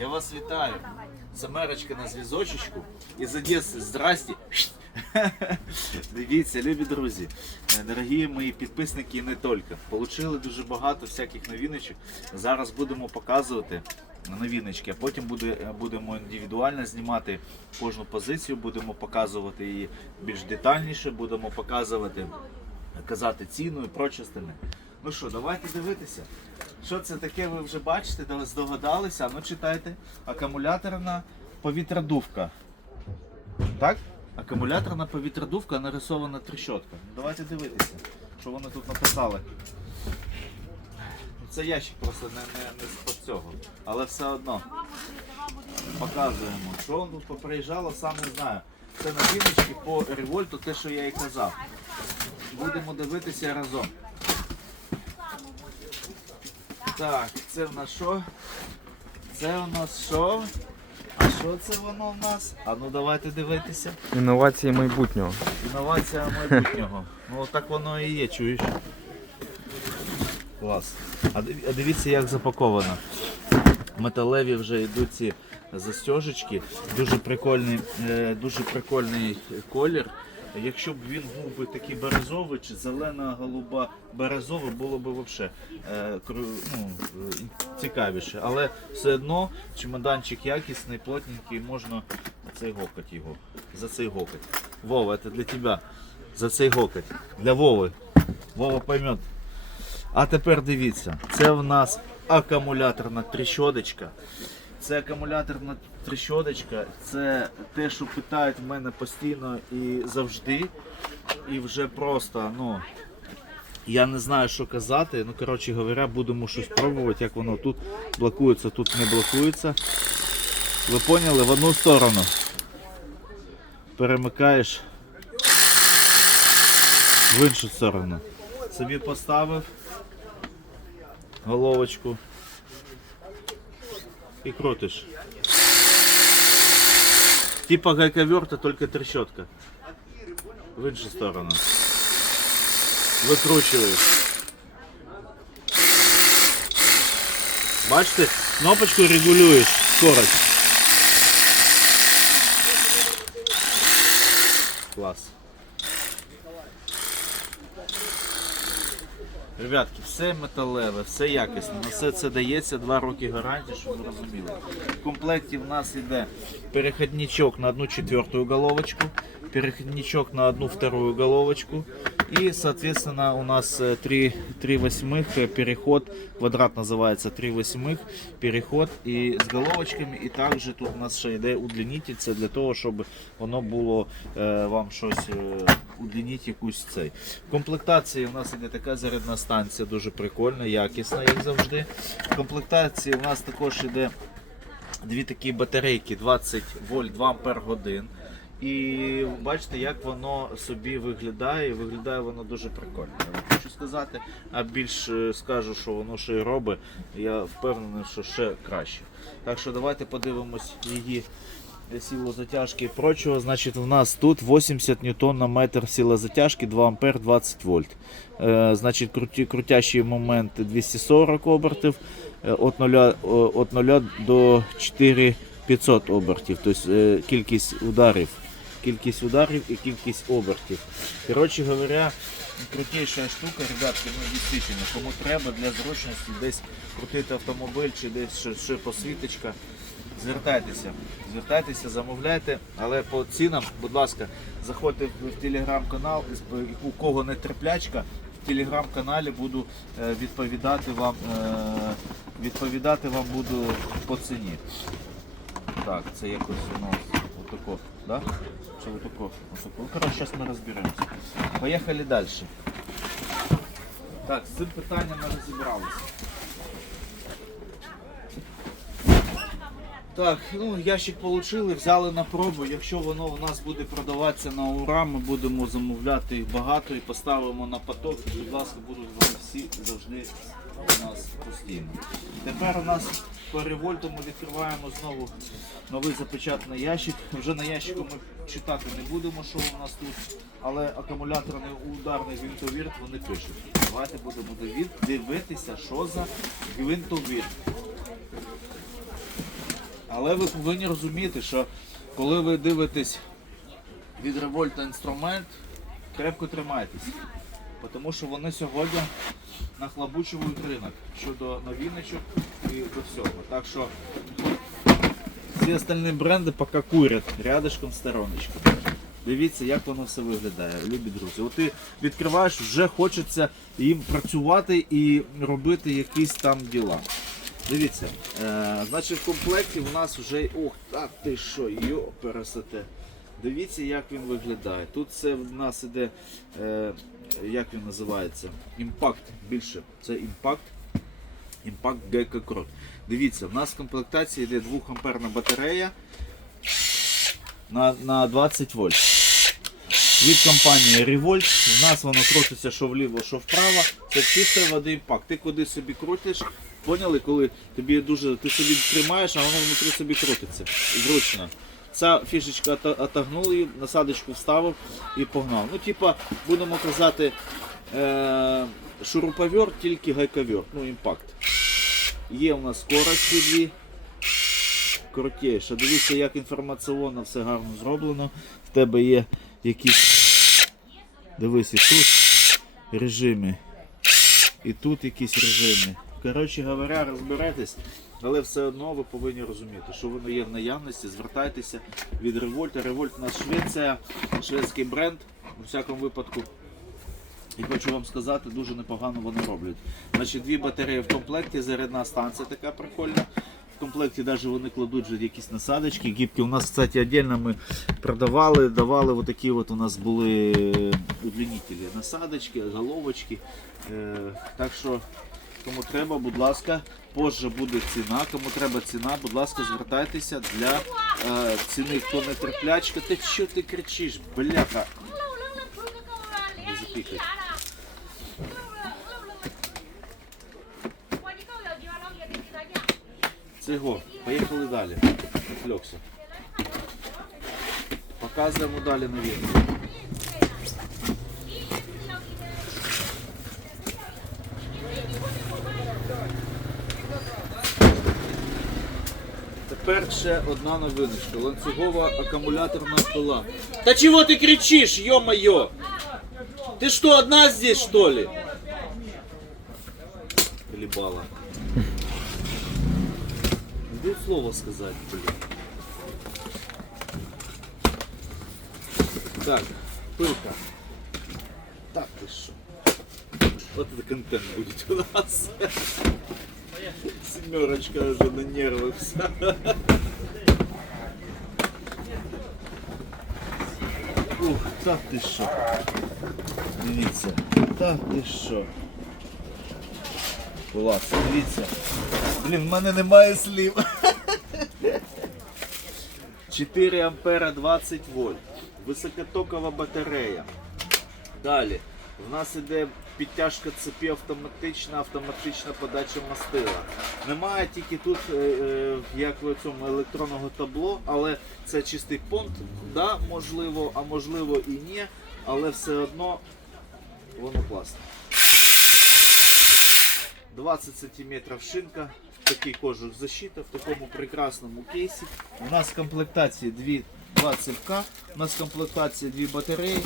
Я вас вітаю. Самерочка на зв'язочечку. Із Одеси. Здрасте. Дивіться, любі друзі, дорогі мої підписники і не тільки. Получили дуже багато всяких новиночок. Зараз будемо показувати новиночки, а потім буде, будемо індивідуально знімати кожну позицію, будемо показувати її більш детальніше, будемо показувати, казати ціну і прочистини. Ну що, давайте дивитися. Що це таке, ви вже бачите, здогадалися. Ну читайте. Акумуляторна повітродувка. Так? Акумуляторна повітродувка нарисована тріщотка. Ну, давайте дивитися, що вони тут написали. Це ящик просто не, не, не з-под цього. Але все одно показуємо. Що тут поприїжджало, сам не знаю. Це новиночки по револьту, те, що я і казав. Будемо дивитися разом. Так, це в нас що? Це в нас що? А що це воно в нас? А ну давайте дивитися. Інновації майбутнього. Інновація майбутнього. Ну так воно і є, чуєш? Клас. А дивіться, як запаковано. Металеві вже йдуть ці застежечки. Дуже прикольний, е, дуже прикольний колір. Якщо б він був би такий березовий чи зелена голуба березовий, було б взагалі е, ну, е, цікавіше. Але все одно чемоданчик якісний, плотненький, можна цей гокоть його. За цей гокоть. Вова, це для тебе. За цей гокоть. Для Вови. Вова пойме. А тепер дивіться, це в нас акумуляторна тріщоточка. Це акумуляторна тріщоточка, це те, що питають в мене постійно і завжди. І вже просто, ну, я не знаю, що казати. Ну, коротше говоря, будемо щось пробувати, як воно тут блокується, тут не блокується. Ви поняли? В одну сторону. Перемикаєш в іншу сторону. Собі поставив головочку и крутишь. Типа гайковерта, только трещотка. В іншу сторону. Викручуєш. Бачите, кнопочку регулюєш скорость. Клас. Ребятки, все металеве, все якісне. На все це дається 2 роки гарантії, щоб ви розуміли. В комплекті в нас йде перехідничок на одну четверту головочку, перехідничок на одну вторую головочку. И, соответственно, у нас 3, 3 восьмых э, переход, квадрат называется 3 восьмых, переход і з головочками. І також тут у нас ще йде удлінитель, це для того, щоб воно було е, вам щось е, удлінити якусь цей. В комплектації у нас іде така зарядна станція, дуже прикольна, якісна, як завжди. В комплектації у нас також іде дві такі батарейки 20 вольт 2 ампер годин. І бачите, як воно собі виглядає, виглядає воно дуже прикольно. Я хочу сказати, а більш е, скажу, що воно ще й робить, я впевнений, що ще краще. Так що давайте подивимось її силу затяжки і прочого. Значить, у нас тут 80 ньютон на метр сила затяжки, 2 ампер 20 вольт. Е, значить, круті, крутящий момент 240 обертів, е, от 0, от 0 до 4500 обертів, тобто е, кількість ударів. Кількість ударів і кількість обертів. Коротше говоря, крутейша штука, ребятки, ну дійсно, кому треба для зручності десь крутити автомобіль чи десь ще, ще посвіточка. Звертайтеся, звертайтеся, замовляйте, але по цінам, будь ласка, заходьте в телеграм-канал, у кого не терплячка, в телеграм-каналі буду е, відповідати вам, е, відповідати вам буду по ціні. Так, це якось у нас отако, да? Чи отако? Отако. Ну, коротше, зараз ми розберемося. Поїхали далі. Так, з цим питанням ми розібралися. Так, ну ящик отримали, взяли на пробу. Якщо воно в нас буде продаватися на ура, ми будемо замовляти їх багато і поставимо на поток. І, будь ласка, будуть вони всі завжди у нас постійно. Тепер у нас по револьту ми відкриваємо знову новий запечатаний ящик. Вже на ящику ми читати не будемо, що у нас тут, але акумуляторний ударний гвинтовірт вони пишуть. Давайте будемо дивитися, що за гвинтовірт. Але ви повинні розуміти, що коли ви дивитесь від револьта інструмент, крепко тримайтесь. Тому що вони сьогодні нахлобучують ринок щодо новиночок і до всього. Так що всі остальні бренди поки курять рядышком стороночку. Дивіться, як воно все виглядає, любі друзі. От ти відкриваєш, вже хочеться їм працювати і робити якісь там діла. Дивіться, е, значить в комплекті у нас вже. Ох, так ти що, йо, пересете. Дивіться, як він виглядає. Тут це в нас іде, е, як він називається? Імпакт більше. Це імпакт. Імпакт Gecko Крот. Дивіться, в нас в комплектації йде 2 амперна батарея на, на 20 вольт. Від компанії Revolt. У нас воно крутиться що вліво, що вправо. Це чистої води імпакт. Ти куди собі крутиш, поняли, коли тобі дуже ти собі тримаєш, а воно внутрі собі крутиться. Зручно. Ця фішечка ото- отогнув її, насадочку вставив і погнав. Ну, типа, будемо казати, е- шуруповерт, тільки гайковерт, ну імпакт. Є у нас скорості дві. Крутіше. Дивіться, як інформаційно все гарно зроблено. В тебе є якісь. Дивись, і тут режими. І тут якісь режими. Коротше говоря, розберетесь, але все одно ви повинні розуміти, що воно є в наявності, звертайтеся від Револьта. Револьт у нас Швеція, шведський бренд. У всякому випадку. І хочу вам сказати, дуже непогано вони роблять. Значить, дві батареї в комплекті, зарядна станція така прикольна. В комплекті навіть вони кладуть вже якісь насадочки, гібки. У нас, кстати, віддільно ми продавали, давали вот такі от у нас були удлінителі, насадочки, головочки. Е, так що, кому треба, будь ласка, позже буде ціна. Кому треба ціна, будь ласка, звертайтеся для е, ціни. Хто не терплячка, ти що ти кричиш? Бляха. Це його. Поїхали далі. Отвлекся. Показуємо далі новинку. Тепер ще одна новиночка. Ланцюгова акумуляторна пила. Та чого ти кричиш, ё-моё? Ты что, одна здесь, что ли? Глебала. Где слово сказать, блин? Так, пылка. Так ты что? Вот это контент будет у нас. Семерочка уже на нервах. Ух, так ти що. Дивіться. Так ти що. Клас, дивіться. Блін, в мене немає слів. 4 ампера 20 вольт. Високотокова батарея. Далі. В нас іде підтяжка цепі автоматична, автоматична подача мастила. Немає тільки тут, е, е, як в цьому електронного табло, але це чистий понт, да, можливо, а можливо і ні, але все одно воно класне. 20 сантиметров шинка, такий кожух защита в такому прекрасному кейсі. У нас в комплектації дві, два цепка, у нас в комплектації дві батареї,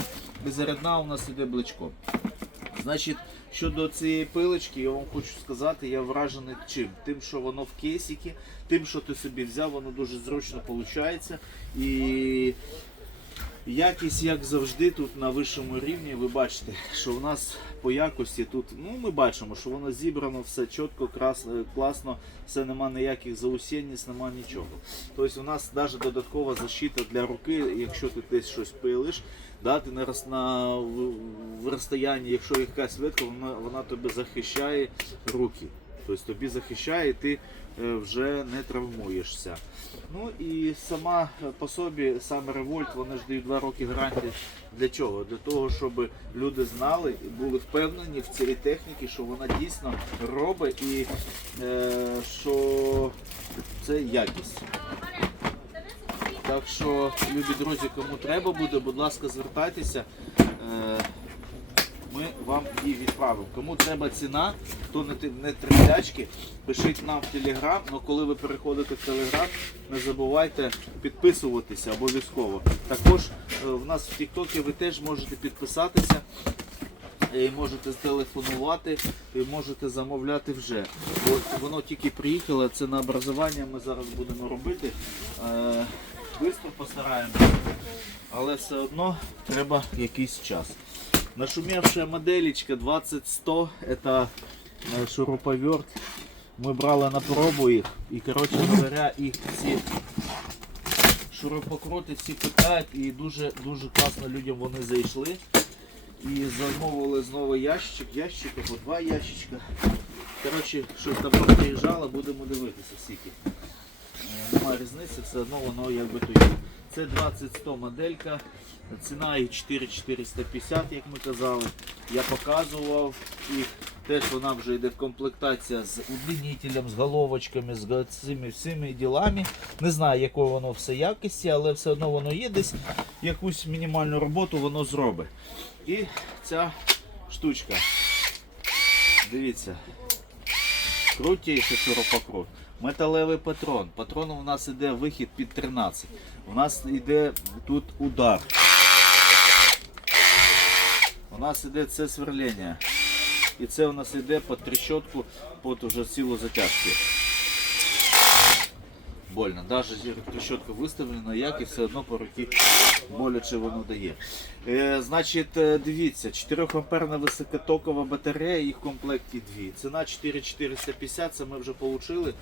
беззарядна у нас іде бличко. Значить, щодо цієї пилочки, я вам хочу сказати, я вражений чим? Тим, що воно в кейсіки, тим, що ти собі взяв, воно дуже зручно виходить. І Якість, як завжди, тут на вищому рівні. Ви бачите, що в нас по якості тут, ну ми бачимо, що воно зібрано все чітко, е, класно, все нема ніяких заусінність, нема нічого. Тобто у нас навіть додаткова защита для руки, якщо ти десь щось пилиш, да, ти роз- на в, розстоянні, якщо якась ветка, вона, вона тобі захищає руки. Тобто тобі захищає, і ти е, вже не травмуєшся. Ну і сама по собі, саме револьт, вони ж дають 2 роки гарантії. Для чого? Для того, щоб люди знали і були впевнені в цій техніці, що вона дійсно робить і е, що це якість. Так що, любі друзі, кому треба буде, будь ласка, звертайтеся. Е, ми вам її відправимо. Кому треба ціна, то не, терплячки, пишіть нам в Телеграм, але коли ви переходите в Телеграм, не забувайте підписуватися обов'язково. Також е, в нас в Тіктокі ви теж можете підписатися. І можете зтелефонувати, і можете замовляти вже. От воно тільки приїхало, це на образування ми зараз будемо робити Е, Бистро постараємося, але все одно треба якийсь час. Нашумевшая моделечка 20-100, это э, шуруповерт. Мы брали на пробу їх і, коротше говоря, їх ці шурупокрути всі питають і дуже, дуже класно людям вони зайшли. І замовили знову ящик, ящик або два ящичка. Коротше, щось там приїжджало, будемо дивитися скільки. Немає різниці, все одно воно якби то є. Це 20-100 моделька, ціна їх 4450, як ми казали. Я показував їх. Теж вона вже йде в комплектація з удлінителем, з головочками, з цими всіми ділами. Не знаю, якої воно все якості, але все одно воно є десь. Якусь мінімальну роботу воно зробить. І ця штучка. Дивіться. Крутіший шуропокрут. Металевий патрон. Патрон у нас іде вихід під 13. У нас йде тут удар. У нас іде це сверлення. І це у нас йде під трещотку, під уже цілу затяжки. Больно. Навіть трещотка виставлена, як і все одно по руці боляче воно дає. Е, значить, е, дивіться, 4 амперна високотокова батарея, їх в комплекті дві. Ціна 4450, це ми вже отримали.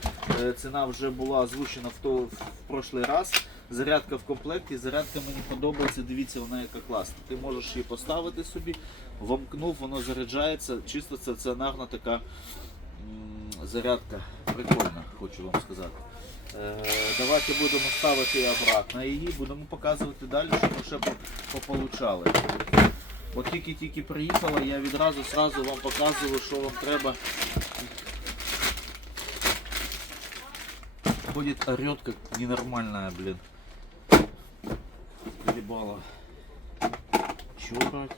Е, ціна вже була озвучена в, то, в прошлий раз. Зарядка в комплекті, зарядка мені подобається, дивіться, вона яка класна. Ти можеш її поставити собі, вомкнув, воно заряджається, чисто стаціонарна така м, зарядка. Прикольна, хочу вам сказати. Е, Давайте будемо ставити її обратно її, будемо показувати далі, що ми ще по- пополучали. От тільки-тільки приїхала, я відразу сразу вам показую, що вам треба. Ходит орет как ненормальная, блин. Ебала. Чё орать?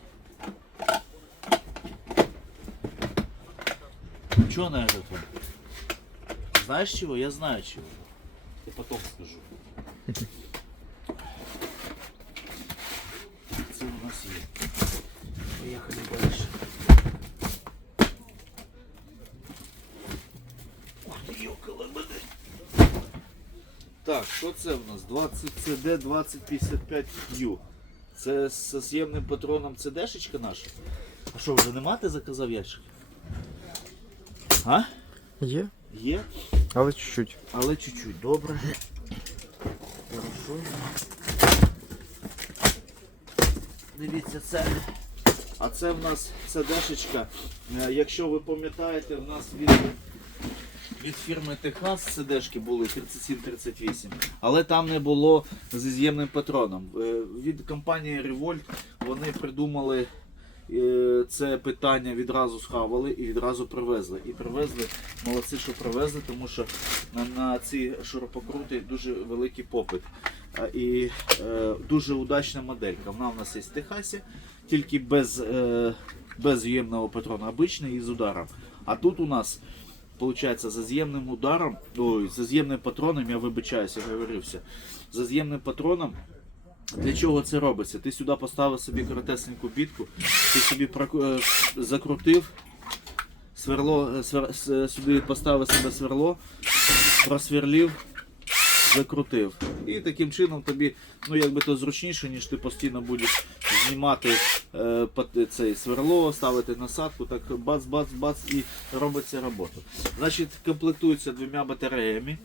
Чё орет вам? Знаешь чего? Я знаю чего. Я потом скажу. Це у нас є. Поехали дальше. Ух ти, йокала мене. Так, що це в нас? 20 CD 2055U. Це з з'ємним патроном CD-шечка наша. А що, вже нема ти заказав ящик? А? Є, Є? Але чуть-чуть. Але чуть-чуть, добре. Хорошо. Дивіться, це. А це в нас CD-шечка. Е, Якщо ви пам'ятаєте, в нас від, від фірми Техас CD-шки були 37-38, але там не було зі з'ємним патроном. Е, Від компанії Revolt вони придумали е, це питання відразу схавали і відразу привезли. І привезли, молодці, що привезли, тому що на, на ці шуропокрути дуже великий попит. І е, дуже удачна моделька. Вона у нас є в Техасі, тільки без, е, без з'ємного патрона, обичний і з ударом. А тут у нас, виходить, за з'ємним ударом, ой, за з'ємним патроном, я вибачаюся, говорився, за з'ємним патроном для чого це робиться? Ти сюди поставив собі коротесеньку бітку, ти собі е, закрутив, сверло, е, свер- с- сюди поставив себе сверло, просверлив, закрутив. І таким чином тобі ну, якби то зручніше, ніж ти постійно будеш знімати е, цей сверло, ставити насадку, так бац-бац-бац і робиться робота. Значить, комплектується двома батареями.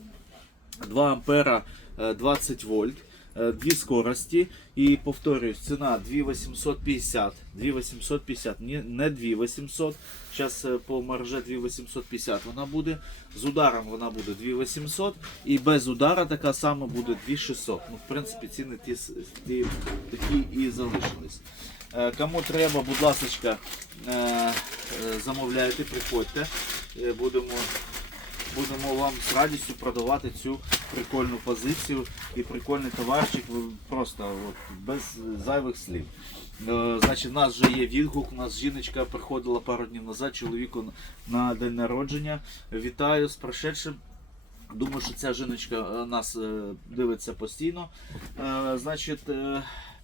2 ампера е, 20 вольт, е, дві скорості і повторюсь, ціна 2850, 2850, не, не 2800, зараз по марже 2850 вона буде, з ударом вона буде 2800 і без удара така сама буде 2600. Ну, в принципі, ціни ті, ті, такі і залишились. Е, Кому треба, будь ласка, е, е, замовляйте, приходьте. Е, Будемо будемо вам з радістю продавати цю прикольну позицію і прикольний товарчик просто от, без зайвих слів. Е, Значить, у нас вже є відгук. У нас жіночка приходила пару днів назад, чоловіку на день народження. Вітаю з прошедшим. Думаю, що ця жіночка е, нас е, дивиться постійно. Значить,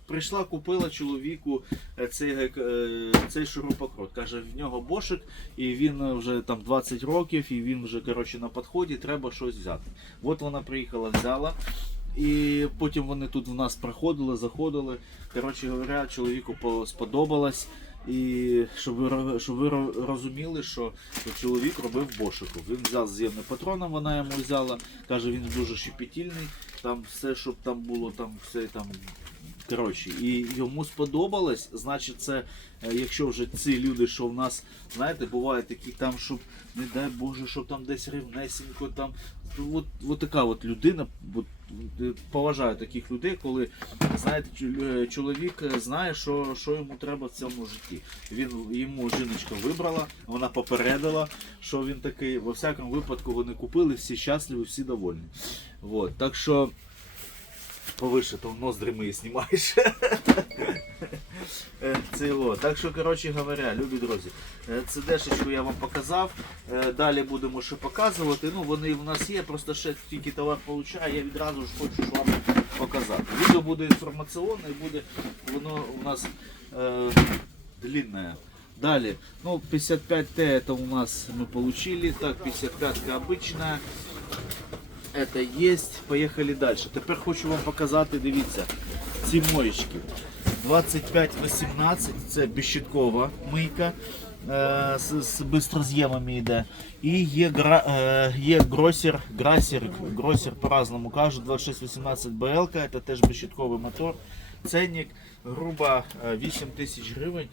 прийшла, купила чоловіку е, цей, гек- е, цей шурупокрут. Каже, в нього бошик, і він е, вже там 20 років, і він вже коротше, на підході, треба щось взяти. От вона приїхала, взяла. І потім вони тут в нас проходили, заходили. Коротше говоря, чоловіку сподобалось. І щоб ви, щоб ви розуміли, що чоловік робив бошику. Він взяв з'ємний патроном, вона йому взяла. Каже, він дуже щепетільний. Там все, щоб там було, там все там. Коротше, і йому сподобалось, значить, це, е, якщо вже ці люди, що в нас, знаєте, бувають такі там, щоб, не дай Боже, щоб там десь рівнесенько, там, от, от така от людина, от, е, поважаю таких людей, коли, знаєте, е, чоловік знає, що, що йому треба в цьому житті. Він, йому жіночка вибрала, вона попередила, що він такий, во всякому випадку вони купили, всі щасливі, всі довольні. Вот, так що повише, то ноздри мої знімаєш. Е, Це його. Так що, коротше говоря, любі друзі, е, це дешечку я вам показав. Е, Далі будемо ще показувати. Ну, вони в нас є, просто ще тільки товар получаю, я відразу ж хочу ж вам показати. Відео буде інформаційне і буде воно у нас е, длинне. Далі, ну 55Т это у нас мы получили, так 55-ка обычная. Это есть. Поїхали далі. Тепер хочу вам показати, дивіться, ці моєчки. 2518 це безщиткова мийка. е, З, з бистроз'ємами йде. І є, гра, е, є гросер, грасер, гросер по-разному кажуть, 2618 BL, це теж безщитковий мотор. Ценник грубо е, 8 тисяч гривень.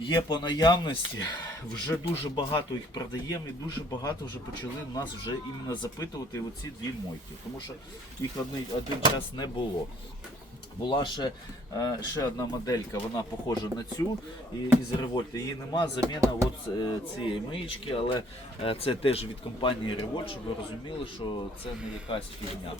Є по наявності, вже дуже багато їх продаємо і дуже багато вже почали нас вже іменно запитувати оці дві мойки, тому що їх один, один час не було. Була ще, е, ще одна моделька, вона похожа на цю із Revolt. Її нема, заміна от е, цієї миєчки, але е, це теж від компанії Revolt, щоб ви розуміли, що це не якась фігня.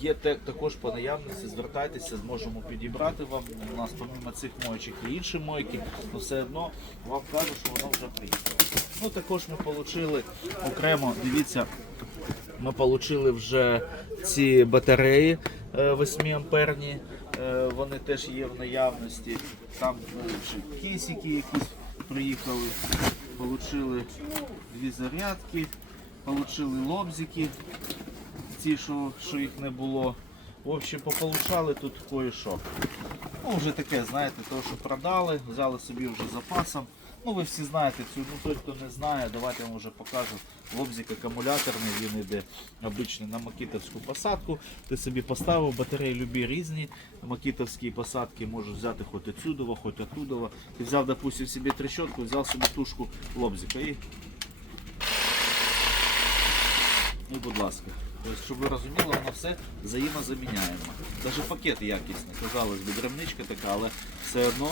Є також по наявності, звертайтеся, зможемо підібрати вам. У нас помимо цих моєчок і інші мойки, але все одно вам кажуть, що воно вже приїхало. Ну також ми отримали окремо, дивіться, ми отримали вже ці батареї е, 8 амперні. Е, Вони теж є в наявності. Там е, кейсики якісь приїхали. Получили дві зарядки, получили лобзики, ті, що, що їх не було. В общем, пополучали тут кое-що. Ну, вже таке, знаєте, то, що продали, взяли собі вже запасом. Ну, ви всі знаєте цю, ну той, хто не знає, давайте я вам вже покажу. Лобзик акумуляторний, він йде обичний на макітовську посадку. Ти собі поставив батареї любі різні. Макітовські посадки можеш взяти хоч отсюдова, хоч оттудова. Ти взяв, допустим, собі трещотку, взяв собі тушку лобзика і. І, будь ласка. Тобто, щоб ви розуміли, воно все взаємозаміняємо. Навіть пакет якісний, казалось би, дрібничка така, але все одно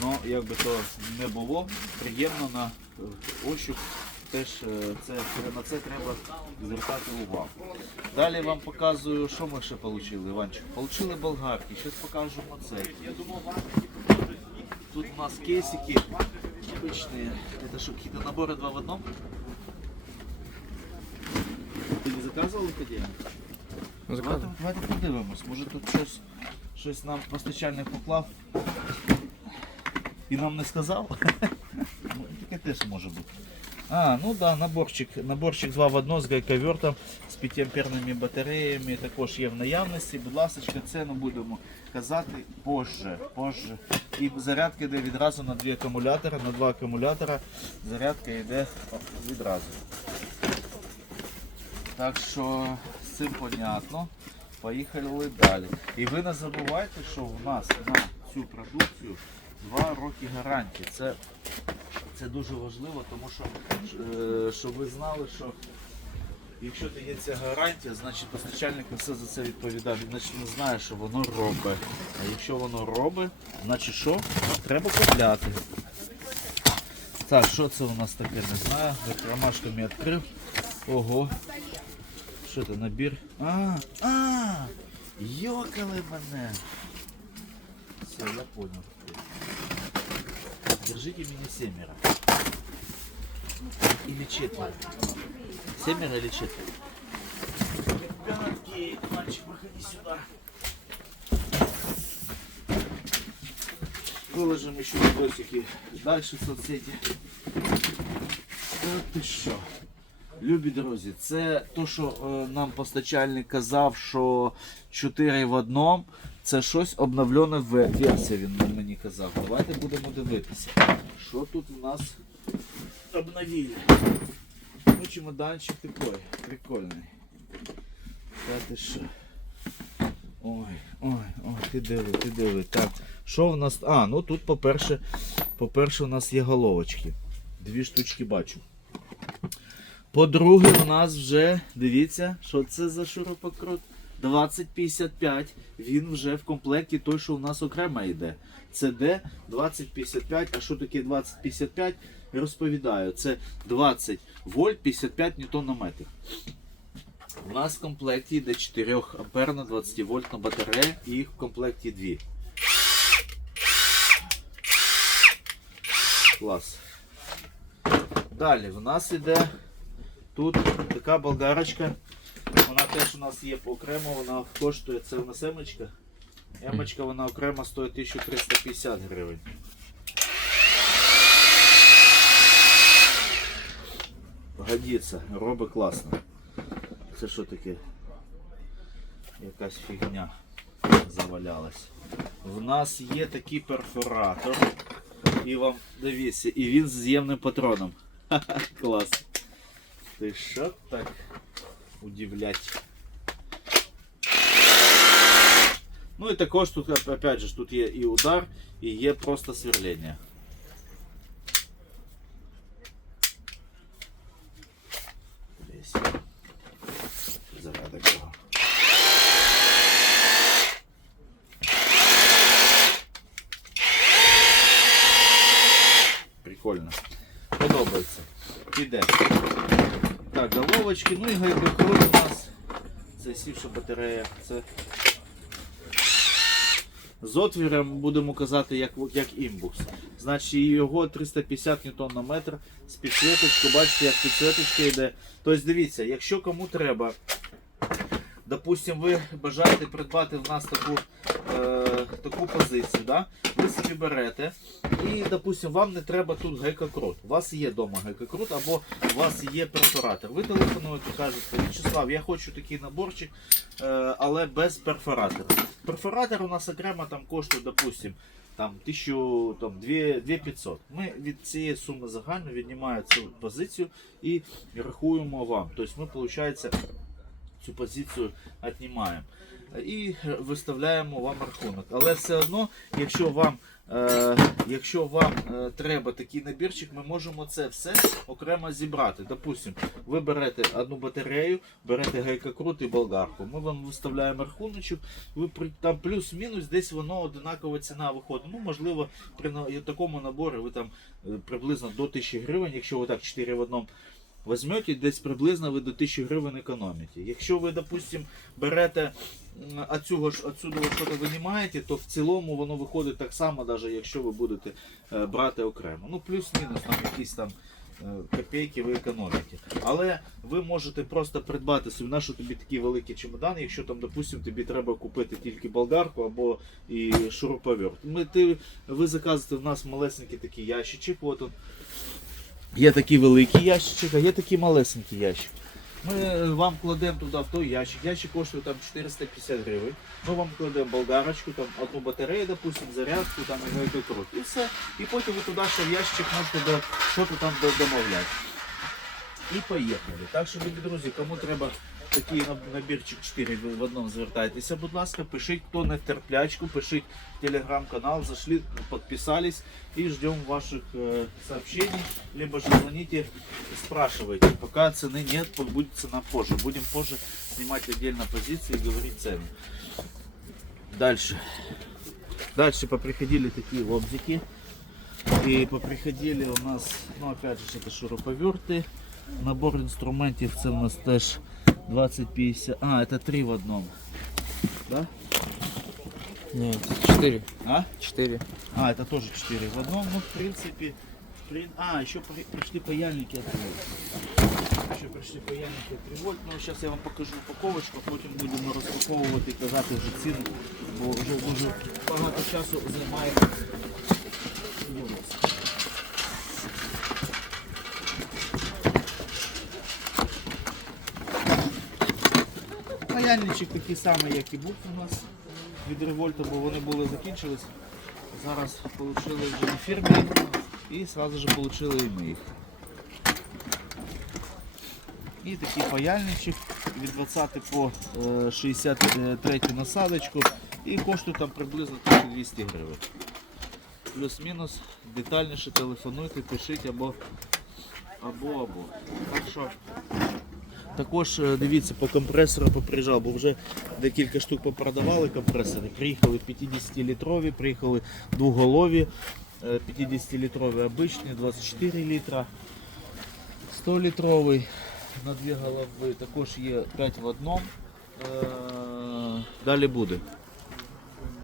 воно, як би то не було, приємно на е, ощуп. Теж е, це, на це треба звертати увагу. Далі вам показую, що ми ще отримали, Іванчик. Получили болгарки, зараз покажемо це. Тут у нас кейсики обычные. Это что, какие-то наборы два в одном? Ти не заказував тоді? Давайте, давайте подивимось. Може тут щось, щось нам постачальник поклав і нам не сказав? Ну, Таке теж може бути. А, ну да, наборчик, наборчик 2 в 1 з гайковертом, з 5 амперними батареями також є в наявності. Будь ласка, ціну будемо казати позже. позже. І зарядка йде відразу на дві акумулятори, на два акумулятора зарядка йде відразу. Так що з цим понятно. Поїхали далі. І ви не забувайте, що в нас на цю продукцію 2 роки гарантії. Це, це дуже важливо, тому що е, щоб ви знали, що якщо ця гарантія, значить постачальник все за це відповідає. Значить він знає, що воно робить. А якщо воно робить, значить що? Треба купляти. Так, що це у нас таке, не знаю. Ромашками відкрив. Ого. Що це, набір? А, а, йокали. Все, я понял. Держите меня семеро. Или четверо. Семеро или четверо? Ребятки, мальчик, выходи сюда. Выложим еще видосики дальше в соцсети. Та ти що? Любі друзі, це то, що е, нам постачальник казав, що 4 в одному, це щось обновлене в версія, він мені казав. Давайте будемо дивитися. Що тут у нас обновили? Ну, чемоданчик такой, прикольний. Та що? Ой, ой, ой, ти диви, ти диви. Так, що в нас. А, ну тут, по-перше, по-перше, у нас є головочки. Дві штучки бачу. По-друге, у нас вже, дивіться, що це за шуропокрут. 2055. Він вже в комплекті той, що у нас окремо йде. Це де 2055. А що таке 2055? Розповідаю. Це 20 вольт 55 ньютон на метр. У нас в комплекті йде 4 амперна 20 вольтна батарея і їх в комплекті 2. Клас. Далі в нас іде тут така болгарочка. Вона теж у нас є окремо, вона коштує, це у нас емочка. Емочка вона окремо стоїть 1350 гривень. Годиться, робить класно. Це що таке? Якась фігня завалялась. В нас є такий перфоратор. І вам дивіться, і він з з'ємним патроном. Клас. Ти що так удивлять? Ну і також тут, опять же, тут є і удар, і є просто сверлення. Десь. Заради кого. Прикольно. Подобається. Піде. Так, ну і гайдокрут у нас. Це сівша батарея. Це з отвіром будемо казати як, як імбукс. Значить його 350 ньютон на метр з підсвіточкою, бачите, як підсвіточка йде. Тобто дивіться, якщо кому треба, допустим, ви бажаєте придбати в нас таку, е, таку позицію, да? ви собі берете і, допустим, вам не треба тут гекокрут. У вас є вдома гекокрут або у вас є перфоратор. Ви телефонуєте, кажете, Вячеслав, я хочу такий наборчик, е, але без перфоратора. Перфоратор у нас окремо там коштує, допустим, там 1000, там 2500. Ми від цієї суми загально віднімаємо цю позицію і рахуємо вам. Тобто ми, виходить, цю позицію віднімаємо. І виставляємо вам рахунок. Але все одно, якщо вам, е, якщо вам е, треба такий набірчик, ми можемо це все окремо зібрати. Допустим, ви берете одну батарею, берете гайкокрут і болгарку. Ми вам виставляємо рахуночок, ви там плюс-мінус десь воно одинакова ціна виходить. Ну, можливо, при такому наборі ви там е, приблизно до 1000 гривень, якщо ви так 4 в одному Возьмете десь приблизно ви до 1000 гривень економите. Якщо ви, допустим, берете отсюда, отсюда щось винімаєте, то в цілому воно виходить так само, навіть якщо ви будете е, брати окремо. Ну, плюс-мінус там якісь там е, копійки ви економите. Але ви можете просто придбати собі нашу тобі такий великий чемодан, якщо там, допустим, тобі треба купити тільки болгарку або і шуруповерт. Ми, ти, ви заказуєте в нас малесенький такий ящичок, от он, Є такий великий ящичок, а є такий малесенький ящик. Ми вам кладемо туди в той ящик. Ящик коштує там 450 гривень. Ми вам кладемо болгарочку, там одну батарею, допустим, зарядку, там і. І все. І потім ви туди ще в ящик можете до, що там домовляти. І поїхали. Так що, любі друзі, кому треба такий наб- набірчик 4 в в одному звертайтеся, будь ласка, пишіть, хто не в терплячку, пишіть в телеграм-канал, зашли, подписались и ждем ваших э, сообщений, либо же звоните, спрашивайте. Пока цены нет, будет цена позже. Будем позже снимать отдельно позиции и говорить цены. Дальше. Дальше поприходили такие лобзики. И поприходили у нас, ну опять же, это шуруповерты. Набор інструментів це в нас теж 2050. А, це три в одному. Да? Ні, чотири. А? Чотири. А, это тоже 4 в одном. Ну, в принципе, при- а, еще при- пришли паяльники от Револьт. Еще пришли паяльники от Револьт. Ну, сейчас я вам покажу упаковочку, а потім будемо розпаковувати і казати вже ціни, бо вже дуже багато часу займає. Паяльничок такий самий, як і був у нас від Револьта, бо вони були закінчились. Зараз отримали вже на фірмі і одразу ж отримали і ми їх. І такий паяльничок від 20 по е, 63 насадочку і коштує там приблизно 1200 гривень. Плюс-мінус детальніше телефонуйте, пишіть або або або. Так що також е, дивіться по компресору поприїжджав, бо вже декілька штук попродавали компресори. Приїхали 50-літрові, приїхали двоголові, 50-літрові обичні, 24 літра, 100-літровий на дві голови. Також є 5 в одному. Е, Далі буде.